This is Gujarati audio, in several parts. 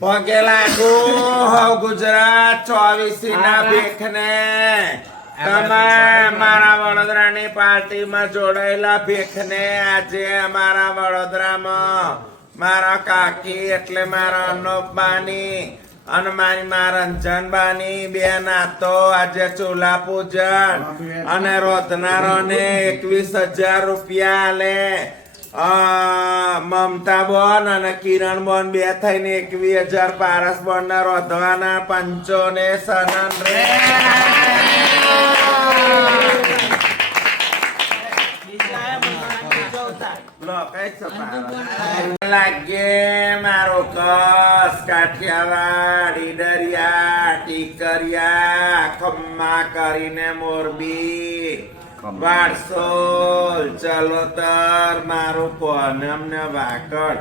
પગે લાગુ ગુજરાત 24 ના ભેખને તમે મારા વડોદરાની પાર્ટીમાં જોડાયેલા ભેખને આજે અમારા વડોદરામાં મારા કાકી એટલે મારા અનોપબાની અને મારી મારા રંજનબાની બે નાતો આજે ચૂલા પૂજન અને રોધનારોને 21,000 રૂપિયા આલે મમતા બોન અને કિરણ બોન બે થઈને 21,000 પારસ બોન ના રોધવાના પંચો ને સનન રે લાગે મારો કસ કાઠિયાવાડ ઈડરિયા ટીકરિયા ખમ્મા કરીને મોરબી વારસોલ ચલોતર મારું પોનમ ને વાકડ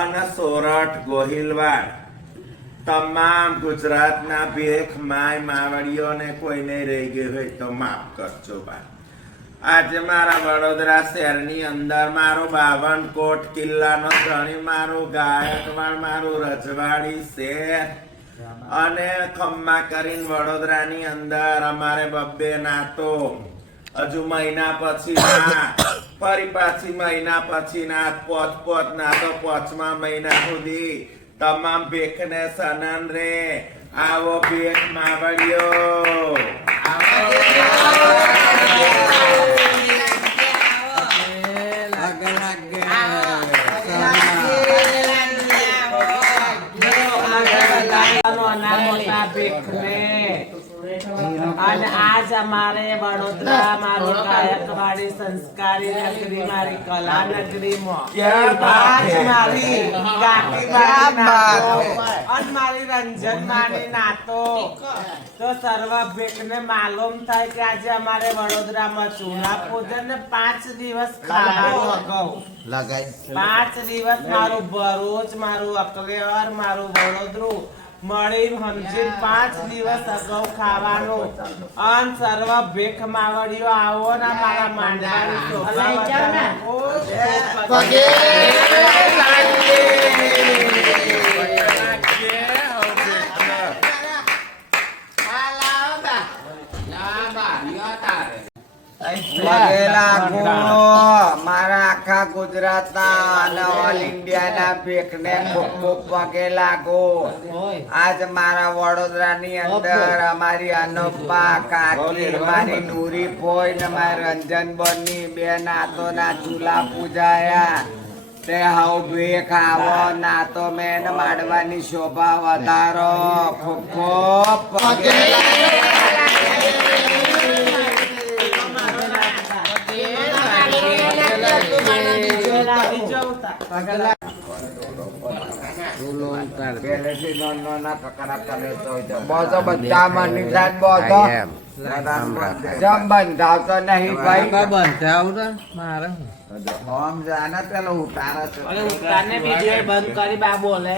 અને સોરઠ ગોહિલવાડ તમામ ગુજરાતના ભેખ માય માવડીઓને કોઈને રહી ગયું હોય તો માફ કરજો બા આજે મારા વડોદરા શહેરની અંદર મારો 52 કોટ કિલ્લાનો ધણી મારું ગાયકવાડ મારું રજવાડી શહેર અને ખમ્મા કરીને વડોદરાની અંદર અમારે બબ્બે નાતો હજુ મહિના પછી ફરી પાછી મહિના પછી ના પોત ના તો 5મા મહિના સુધી તમામ ભેખને સનન રે આવો ભેખ માવડિયો અને આજ અમારે વડોદરા મારું ગાયકવાડી સંસ્કારી નગરી મારી કલા નગરીમાં ક્યાં બાત હે? મારી કાકીબાઈ નાતો અને મારી રંજનમાની નાતો તો સર્વ ભેખને માલુમ થાય કે આજે અમારે વડોદરામાં ચૂલા પૂજન ને 5 દિવસ ખાવાનું અગાઉ 5 દિવસ મારું ભરૂચ મારું અકલેર મારું વડોદરું મળી સમજી 5 દિવસ અગાઉ ખાવાનું અન સર્વ ભેખ માવડીઓ આવો ને મારા માંડવાની શોભા વધારો. મારા આખા ગુજરાતના અને ઓલ ઇન્ડિયાના ભેખને ખૂબ ખૂબ પગે લાગો. આજ મારા વડોદરાની અંદર અમારી અનોપા કાકી મારી નૂરી ફોઈ ને મારી રંજનબોની બે નાતોના ચૂલા પૂજાયા તે હાવ ભેખ આવો નાતો મેન માડવાની શોભા વધારો. ખૂબ ખૂબ પગે બંધાવતો નહીં ભાઈ વિડીયો બંધ કરી બા બોલે